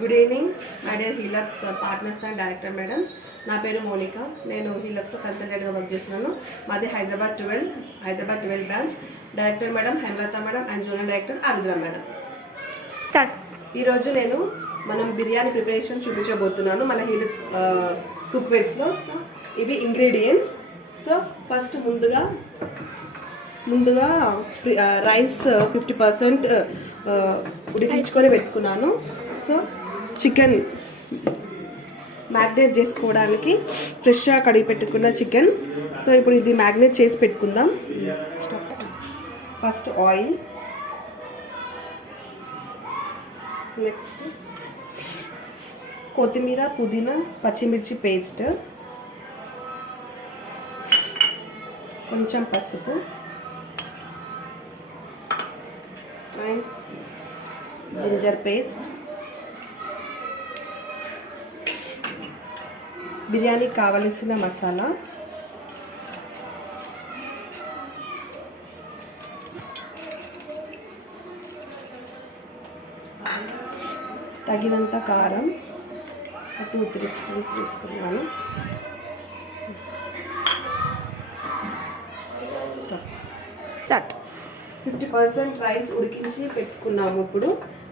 Good evening my dear Healux partners and director madams. నా పేరు మోనిక. నేను హీలక్స్లో కన్సల్టెంట్గా వర్క్ చేస్తున్నాను. మాది Hyderabad 12 branch. Director madam Hemalatha madam and junior director Arudra madam. ఈరోజు నేను మనం బిర్యానీ ప్రిపరేషన్ చూపించబోతున్నాను మన హీలక్స్ కుక్వేర్స్లో. సో ఇవి ఇంగ్రీడియంట్స్. సో ఫస్ట్ ముందుగా రైస్ 50% ఉడికించుకొని పెట్టుకున్నాను. సో చికెన్ మ్యాగ్నేట్ చేసుకోవడానికి ఫ్రెష్గా కడిగి పెట్టుకున్న చికెన్. సో ఇప్పుడు ఇది మ్యాగ్నేట్ చేసి పెట్టుకుందాం. ఫస్ట్ ఆయిల్, నెక్స్ట్ కొత్తిమీర, పుదీనా, పచ్చిమిర్చి పేస్ట్, కొంచెం పసుపు అండ్ జింజర్ పేస్ట్, బిర్యానీకి కావలసిన మసాలా, తగినంత కారం 2-3 స్పూన్స్ తీసుకున్నాను. చాట్ 50% రైస్ ఉడికించి పెట్టుకున్నాము. ఇప్పుడు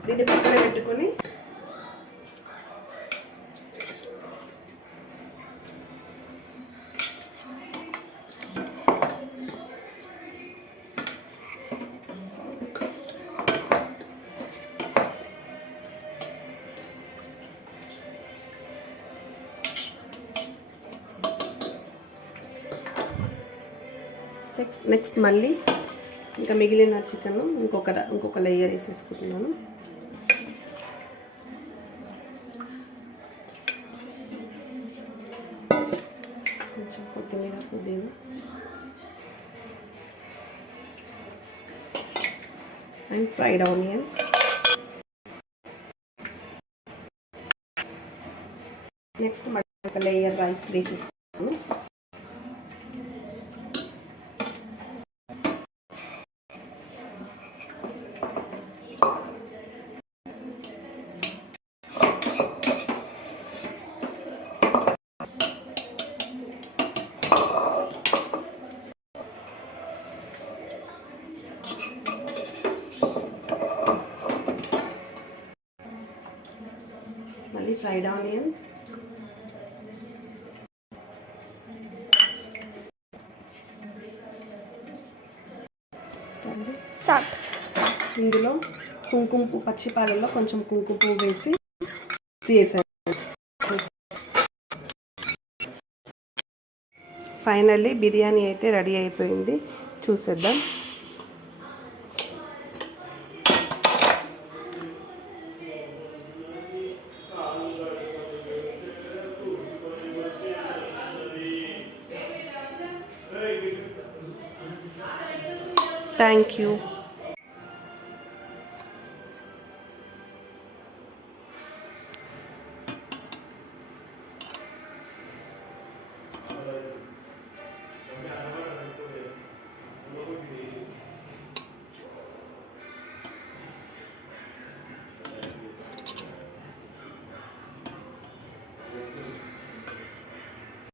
దీన్ని పక్కన పెట్టుకొని నెక్స్ట్ మళ్ళీ ఇంకా మిగిలిన చికెన్ ఇంకొక లేయర్ వేసేసుకుంటున్నాను. కొంచెం కొత్తిమీర, పుదీనా అండ్ ఫ్రైడ్ ఆనియన్. నెక్స్ట్ మళ్ళీ ఒక లేయర్ రైస్ వేసేసుకుంటాను. మళ్ళీ ఫ్రైడ్ ఆనియన్స్, స్టార్ట్. ఇందులో కుంకుమ పువ్వు, పచ్చిపాలలో కొంచెం కుంకుమ పువ్వు వేసి తీసేసాను. ఫైనల్లీ బిర్యానీ అయితే రెడీ అయిపోయింది. చూసేద్దాం. Thank you.